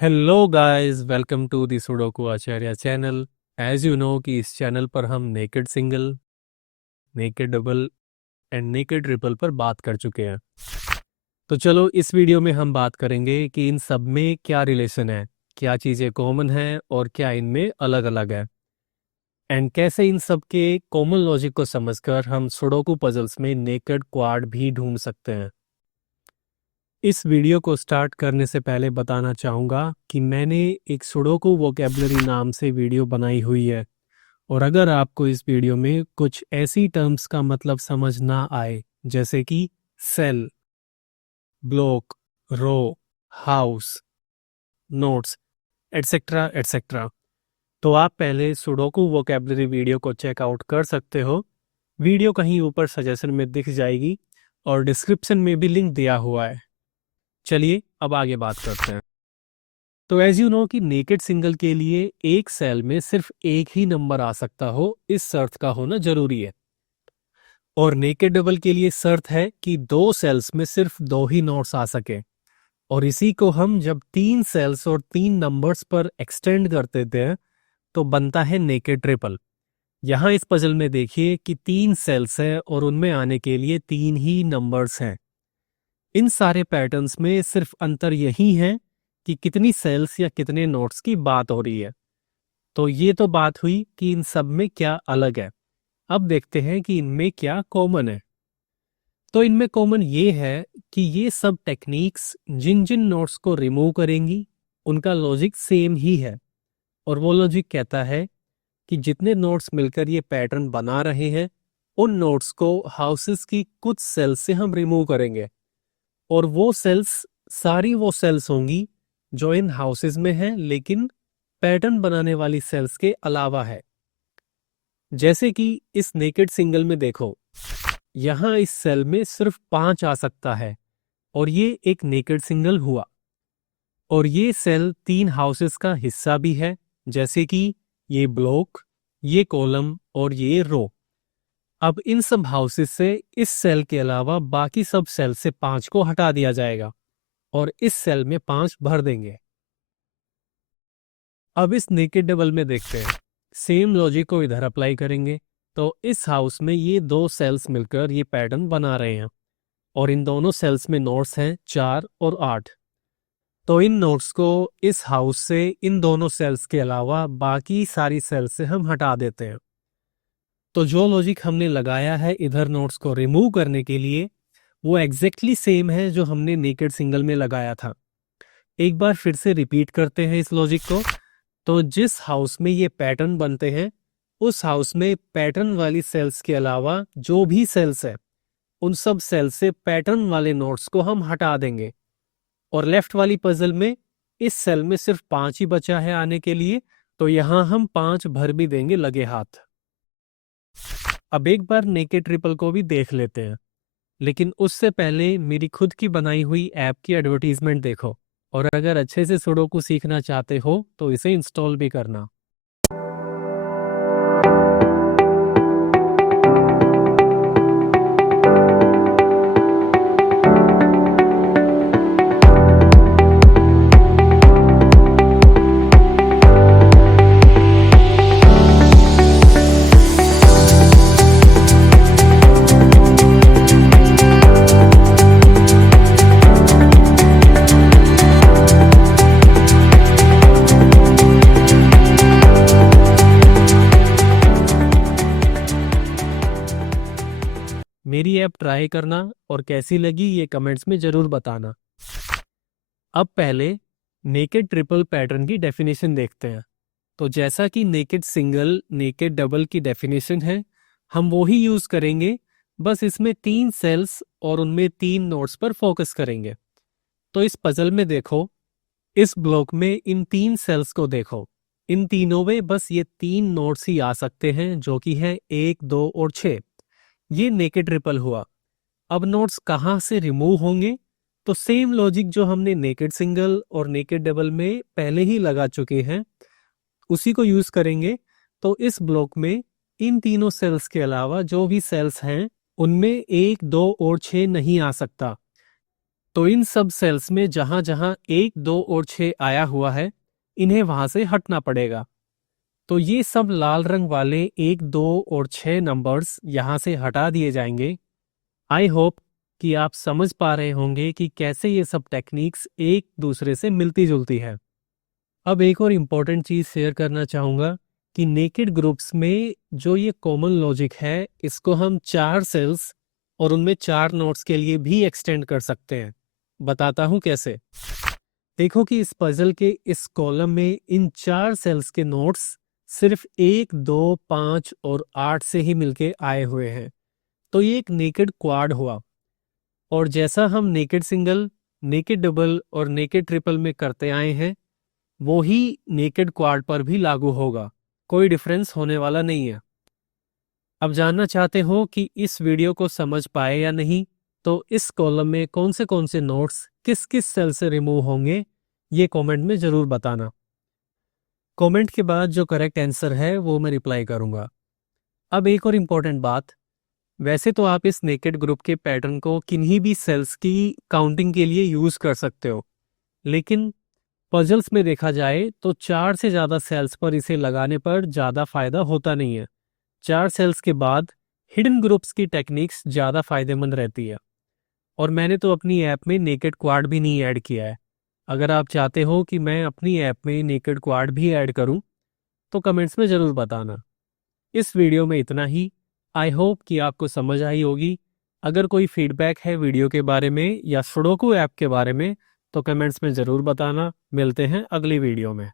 Hello guys, welcome to the sudoku Acharya channel. As you know कि इस channel पर हम naked single, naked double and naked triple पर बात कर चुके हैं। तो चलो इस वीडियो में हम बात करेंगे कि इन सब में क्या रिलेशन है, क्या चीज़ें कॉमन हैं और क्या इनमें अलग अलग है, एंड कैसे इन सब के कॉमन लॉजिक को समझकर हम सुडोकू पजल्स में नेकेड क्वाड भी ढूंढ सकते हैं। इस वीडियो को स्टार्ट करने से पहले बताना चाहूँगा कि मैंने एक सुडोकू वोकेबलरी नाम से वीडियो बनाई हुई है, और अगर आपको इस वीडियो में कुछ ऐसी टर्म्स का मतलब समझ ना आए जैसे कि सेल, ब्लॉक, रो, हाउस, नोट्स, एटसेट्रा एटसेट्रा, तो आप पहले सुडोकू वोकेबलरी वीडियो को चेकआउट कर सकते हो। वीडियो कहीं ऊपर सजेशन में दिख जाएगी और डिस्क्रिप्शन में भी लिंक दिया हुआ है। चलिए अब आगे बात करते हैं। तो एज यू नो कि नेकेड सिंगल के लिए एक सेल में सिर्फ एक ही नंबर आ सकता हो, इस शर्त का होना जरूरी है। और नेकेड डबल के लिए शर्त है कि दो सेल्स में सिर्फ दो ही नोट्स आ सके। और इसी को हम जब तीन सेल्स और तीन नंबर्स पर एक्सटेंड कर देते हैं तो बनता है नेकेड ट्रिपल। यहाँ इस पजल में देखिए कि तीन सेल्स हैं और उनमें आने के लिए तीन ही नंबर्स हैं। इन सारे पैटर्न्स में सिर्फ अंतर यही है कि कितनी सेल्स या कितने नोट्स की बात हो रही है। तो ये तो बात हुई कि इन सब में क्या अलग है। अब देखते हैं कि इनमें क्या कॉमन है। तो इनमें कॉमन ये है कि ये सब टेक्निक्स जिन जिन नोट्स को रिमूव करेंगी उनका लॉजिक सेम ही है। और वो लॉजिक कहता है कि जितने नोट्स मिलकर ये पैटर्न बना रहे हैं उन नोट्स को हाउसेस की कुछ सेल्स से हम रिमूव करेंगे, और वो सेल्स सारी वो सेल्स होंगी जो इन हाउसेस में हैं लेकिन पैटर्न बनाने वाली सेल्स के अलावा है। जैसे कि इस नेकेड सिंगल में देखो, यहाँ इस सेल में सिर्फ 5 आ सकता है और ये एक नेकेड सिंगल हुआ। और ये सेल तीन हाउसेस का हिस्सा भी है, जैसे कि ये ब्लॉक, ये कॉलम और ये रो। अब इन सब हाउसेस से इस सेल के अलावा बाकी सब सेल से 5 को हटा दिया जाएगा और इस सेल में 5 भर देंगे। अब इस नेकेड डबल में देखते हैं, सेम लॉजिक को इधर अप्लाई करेंगे। तो इस हाउस में ये दो सेल्स मिलकर ये पैटर्न बना रहे हैं और इन दोनों सेल्स में नोट्स हैं 4 और 8। तो इन नोट्स को इस हाउस से इन दोनों सेल्स के अलावा बाकी सारी सेल्स से हम हटा देते हैं। तो जो लॉजिक हमने लगाया है इधर नोट्स को रिमूव करने के लिए वो एग्जैक्टली सेम है जो हमने नेकेड सिंगल में लगाया था। एक बार फिर से रिपीट करते हैं इस लॉजिक को। तो जिस हाउस में ये पैटर्न बनते हैं उस हाउस में पैटर्न वाली सेल्स के अलावा जो भी सेल्स है उन सब सेल्स से पैटर्न वाले नोट्स को हम हटा देंगे। और लेफ्ट वाली पजल में इस सेल में सिर्फ 5 ही बचा है आने के लिए, तो यहां हम 5 भर भी देंगे लगे हाथ। अब एक बार नेकेड ट्रिपल को भी देख लेते हैं, लेकिन उससे पहले मेरी खुद की बनाई हुई ऐप की एडवर्टीजमेंट देखो। और अगर अच्छे से सुडोकू सीखना चाहते हो तो इसे इंस्टॉल भी करना। मेरी ऐप ट्राई करना और कैसी लगी ये कमेंट्स में जरूर बताना। अब पहले नेकेड ट्रिपल पैटर्न की डेफिनेशन देखते हैं। तो जैसा कि नेकेड सिंगल, नेकेड डबल की डेफिनेशन है, हम वो ही यूज करेंगे, बस इसमें 3 सेल्स और उनमें 3 नोड्स पर फोकस करेंगे। तो इस पजल में देखो, इस ब्लॉक में इन 3 सेल्स को देखो, इन तीनों में बस ये 3 नोड्स ही आ सकते हैं जो कि है 1, 2 और 6। ये नेकेड ट्रिपल हुआ। अब नोट्स कहाँ से रिमूव होंगे? तो सेम लॉजिक जो हमने नेकेड सिंगल और नेकेड डबल में पहले ही लगा चुके हैं उसी को यूज करेंगे। तो इस ब्लॉक में इन तीनों सेल्स के अलावा जो भी सेल्स हैं उनमें 1, 2 और 6 नहीं आ सकता। तो इन सब सेल्स में जहां जहां 1, 2 और 6 आया हुआ है, इन्हें वहां से हटना पड़ेगा। तो ये सब लाल रंग वाले 1, 2 और 6 नंबर्स यहां से हटा दिए जाएंगे। आई होप कि आप समझ पा रहे होंगे कि कैसे ये सब टेक्निक्स एक दूसरे से मिलती जुलती है। अब एक और इम्पॉर्टेंट चीज़ शेयर करना चाहूँगा कि नेकेड ग्रुप्स में जो ये कॉमन लॉजिक है, इसको हम 4 सेल्स और उनमें 4 नोट्स के लिए भी एक्सटेंड कर सकते हैं। बताता हूँ कैसे। देखो कि इस पजल के इस कॉलम में इन 4 सेल्स के नोट्स सिर्फ 1, 2, 5 और 8 से ही मिलके आए हुए हैं। तो ये एक नेकेड क्वाड हुआ। और जैसा हम नेकेड सिंगल, नेकेड डबल और नेकेड ट्रिपल में करते आए हैं, वो ही नेकेड क्वाड पर भी लागू होगा। कोई डिफरेंस होने वाला नहीं है। अब जानना चाहते हो कि इस वीडियो को समझ पाए या नहीं, तो इस कॉलम में कौन से नोट्स किस किस सेल से रिमूव होंगे, ये कमेंट में ज़रूर बताना। कमेंट के बाद जो करेक्ट आंसर है वो मैं रिप्लाई करूँगा। अब एक और इम्पॉर्टेंट बात, वैसे तो आप इस नेकेड ग्रुप के पैटर्न को किन्हीं भी सेल्स की काउंटिंग के लिए यूज़ कर सकते हो, लेकिन पजल्स में देखा जाए तो 4 से ज़्यादा सेल्स पर इसे लगाने पर ज़्यादा फायदा होता नहीं है। 4 सेल्स के बाद हिडन ग्रुप्स की टेक्निक्स ज़्यादा फायदेमंद रहती है। और मैंने तो अपनी ऐप में नेकेड क्वाड भी नहीं ऐड किया है। अगर आप चाहते हो कि मैं अपनी ऐप में नेकेड क्वाड भी ऐड करूं, तो कमेंट्स में ज़रूर बताना। इस वीडियो में इतना ही। आई होप कि आपको समझ आई होगी। अगर कोई फीडबैक है वीडियो के बारे में या सुडोकू ऐप के बारे में, तो कमेंट्स में ज़रूर बताना। मिलते हैं अगली वीडियो में।